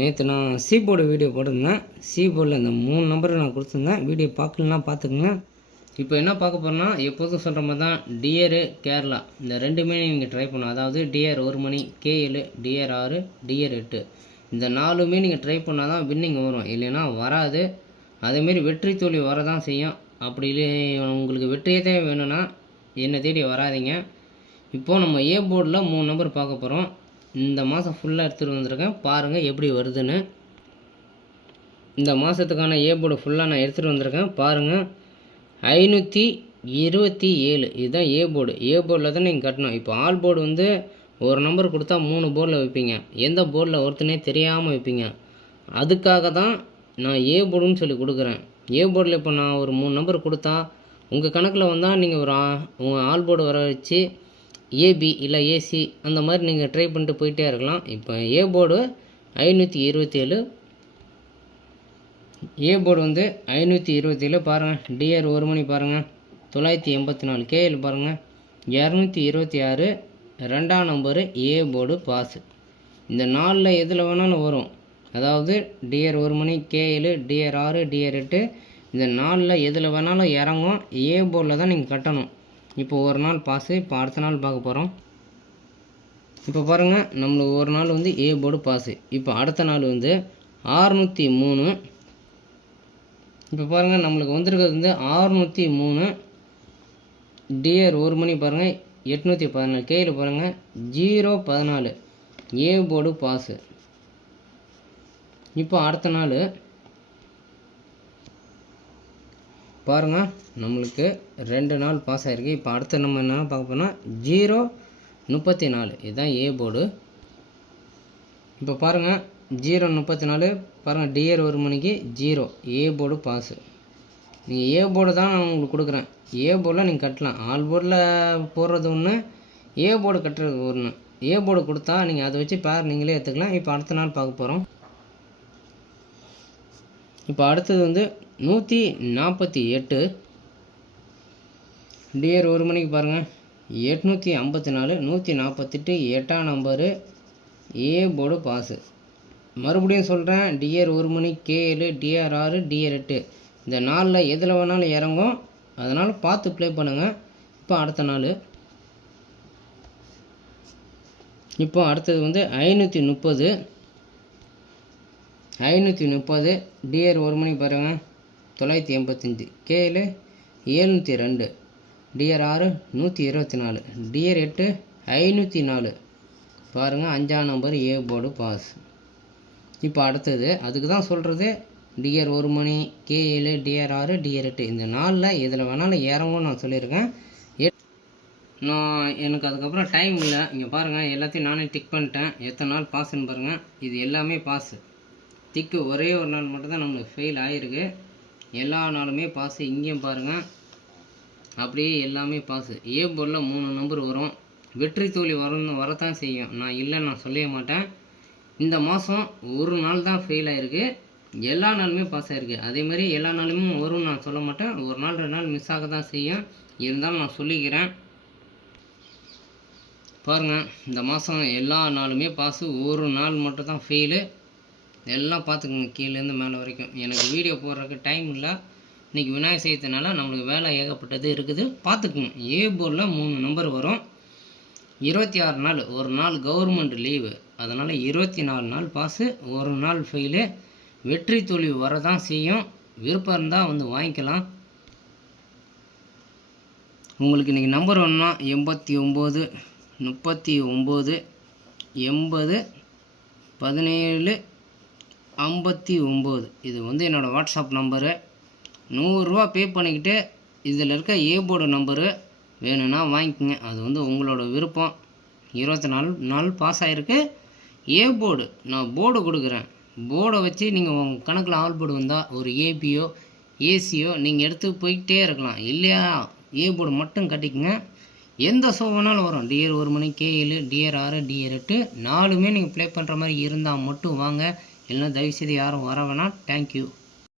நேற்று நான் C board video போட்டிருந்தேன். சி போர்டில் இந்த 3 நம்பரை நான் கொடுத்துருந்தேன். வீடியோ பார்க்கலன்னா பார்த்துக்குங்க. இப்போ என்ன பார்க்க போகிறோன்னா, எப்போதும் சொல்கிற மாதிரி தான் டியரு கேரளா இந்த ரெண்டுமே நீங்கள் ட்ரை பண்ணணும். அதாவது டிஆர் 1 மணி, K7, டிஆர் 6, டிஆர் 8 இந்த 4மே நீங்கள் ட்ரை பண்ணால் தான் வின்னிங் வரும், இல்லைன்னா வராது. அதேமாரி வெற்றி தோல்வி வரதான் செய்யும். அப்படி இல்லை உங்களுக்கு வெற்றியே தான் வேணும்னா என்னை தேடி வராதிங்க. இப்போது நம்ம ஏ போர்டில் 3 நம்பர் பார்க்க போகிறோம். இந்த மாதம் ஃபுல்லாக எடுத்துகிட்டு வந்திருக்கேன், பாருங்கள் எப்படி வருதுன்னு. இந்த மாதத்துக்கான ஏ போர்டு ஃபுல்லாக நான் எடுத்துகிட்டு வந்திருக்கேன், பாருங்கள். 527 இதுதான் ஏ போர்டு. ஏ போர்டில் தான் நீங்கள் கட்டணும். இப்போ ஆல் போர்டு வந்து ஒரு நம்பர் கொடுத்தா 3 போர்டில் வைப்பீங்க, எந்த போர்டில் ஒருத்தனே தெரியாமல் வைப்பீங்க. அதுக்காக தான் நான் ஏ போர்டுன்னு சொல்லி கொடுக்குறேன். ஏ போர்டில் இப்போ நான் ஒரு 3 நம்பர் கொடுத்தா உங்கள் கணக்கில் வந்தால் நீங்கள் உங்கள் ஆல் போர்டு வர வச்சு ஏபி இல்லை ஏசி அந்த மாதிரி நீங்கள் ட்ரை பண்ணிட்டு போயிட்டே இருக்கலாம். இப்போ ஏ போர்டு 527, ஏ போர்டு வந்து 527 பாருங்கள். டிஆர் 1 மணி பாருங்கள் 984, கேஎல் பாருங்கள் 226, 2ஆம் நம்பரு ஏ போர்டு பாஸு. இந்த 4ல் எதில் வேணாலும் வரும். அதாவது டிஆர் 1 மணி, கேஎல், டிஆர் 6, டிஆர் 8 இந்த 4ல் எதில் வேணாலும் இறங்கும். ஏ போர்டில் தான் நீங்கள் கட்டணும். இப்போ ஒரு நாள் பாஸு, இப்போ அடுத்த நாள் பார்க்க போகிறோம். இப்போ பாருங்கள், நம்மளுக்கு ஒரு நாள் வந்து ஏ போர்டு பாஸு. இப்போ அடுத்த நாள் வந்து 603. இப்போ பாருங்கள், நம்மளுக்கு வந்திருக்கிறது வந்து 603. டிஆர் 1 மணி பாருங்கள் 814, கேயில் பாருங்கள் 014 ஏ போர்டு பாஸு. இப்போ அடுத்த நாள் பாருங்கள், நம்மளுக்கு 2 நாள் பாஸ் ஆகிருக்கு. இப்போ அடுத்த நம்ம என்ன பார்க்க போனால் 034 இதுதான் ஏ போர்டு. இப்போ பாருங்கள் 034 பாருங்கள், டிஆர் 1 மணிக்கு 0 ஏ போர்டு பாஸு. நீங்கள் ஏ போர்டு தான் நான் உங்களுக்கு கொடுக்குறேன். ஏ போர்டில் நீங்கள் கட்டலாம். ஆல் போர்டில் போடுறது ஒன்று, ஏ போர்டு கட்டுறது ஒன்று. ஏ போர்டு கொடுத்தா நீங்கள் அதை வச்சு பேர் நீங்களே எடுத்துக்கலாம். இப்போ அடுத்த நாள் பார்க்க போகிறோம். இப்போ அடுத்தது வந்து 148, டிஆர் 1 மணிக்கு பாருங்கள் 854, 148 8ஆம் நம்பரு ஏ போர்டு பாஸு. மறுபடியும் சொல்கிறேன், டிஆர் 1 மணி, கேஎல், டிஆர் 6, டிஆர் 8 இந்த 4ல் எதில் வேணாலும் இறங்கும். அதனால் பார்த்து ப்ளே பண்ணுங்கள். இப்போ அடுத்த நாள் இப்போ அடுத்தது வந்து 530, டிஆர் 1 மணி பாருங்கள் 985, கேஎல் 702, டிஆர் 6 124, டிஆர் 8 504 பாருங்கள் 5ஆம் நம்பர் ஏ போர்டு பாஸ். இப்போ அடுத்தது அதுக்கு தான் சொல்கிறது, டிஆர் 1 மணி, கேஎல், டிஆர் 6, டிஆர் 8 இந்த 4ல் எதில் வேணாலும் இறங்கும்னு நான் சொல்லியிருக்கேன். எனக்கு அதுக்கப்புறம் டைம் இல்லை. இங்கே பாருங்கள், எல்லாத்தையும் நானே டிக் பண்ணிட்டேன். எத்தனை நாள் பாஸுன்னு பாருங்கள். இது எல்லாமே பாஸு. டிக்கு ஒரே ஒரு நாள் மட்டும்தான் நம்மளுக்கு ஃபெயில் ஆகிருக்கு. எல்லா நாளுமே பாஸு. இங்கேயும் பாருங்கள், அப்படியே எல்லாமே பாஸு. ஏ போர்டில் 3 நம்பர் வரும். வெற்றி தோல்வி வரத்தான் செய்யும், நான் இல்லைன்னு நான் சொல்லவே மாட்டேன். இந்த மாதம் ஒரு நாள் தான் ஃபெயில் ஆகிருக்கு, எல்லா நாளுமே பாஸ் ஆகிருக்கு. அதேமாதிரி எல்லா நாளுமே வரும்னு நான் சொல்ல மாட்டேன். ஒரு நாள் 2 நாள் மிஸ் ஆக தான் செய்யும். இருந்தாலும் நான் சொல்லிக்கிறேன். பாருங்கள், இந்த மாதம் எல்லா நாளுமே பாஸு, ஒரு நாள் மட்டும் தான் ஃபெயிலு. எல்லாம் பார்த்துக்குங்க கீழேருந்து மேலே வரைக்கும். எனக்கு வீடியோ போடுறதுக்கு டைம் இல்லை. இன்றைக்கி விநாயகர் சதுர்த்தினால நம்மளுக்கு வேலை ஏகப்பட்டது இருக்குது, பார்த்துக்குங்க. ஏ போர்டில் 3 நம்பர் வரும். 26 நாள், ஒரு நாள் கவர்மெண்ட் லீவு, அதனால் 24 நாள் பாஸு, ஒரு நாள் ஃபெயிலு. வெற்றி தோல்வி வரதான் செய்யும். விருப்பம் இருந்தால் வந்து வாங்கிக்கலாம். உங்களுக்கு இன்றைக்கி நம்பர் ஒன்றா 89 39 80 17 59 இது வந்து என்னோடய வாட்ஸ்அப் நம்பரு. 100 ரூபா பே பண்ணிக்கிட்டு இதில் இருக்க ஏ போர்டு நம்பரு வேணும்னா வாங்கிக்கோங்க. அது வந்து உங்களோட விருப்பம். 24 நாள் பாஸ் ஆகிருக்கு. ஏ போர்டு நான் போர்டு கொடுக்குறேன். போர்டை வச்சு நீங்கள் உங்கள் கணக்கில் ஆல் போர்டு வந்தால் ஒரு ஏபியோ ஏசியோ நீங்கள் எடுத்து போய்கிட்டே இருக்கலாம். இல்லையா ஏ போர்டு மட்டும் கட்டிக்குங்க. எந்த ஷோ வேணாலும் வரும். டிஆர் 1 மணி, கேஎல், டிஆர் 6, டிஆர் 8 4மே நீங்கள் ப்ளே பண்ணுற மாதிரி இருந்தால் மட்டும் வாங்க. இல்லைன்னா தயவுசெய்து யாரும் வர வேணாம். தேங்க்யூ.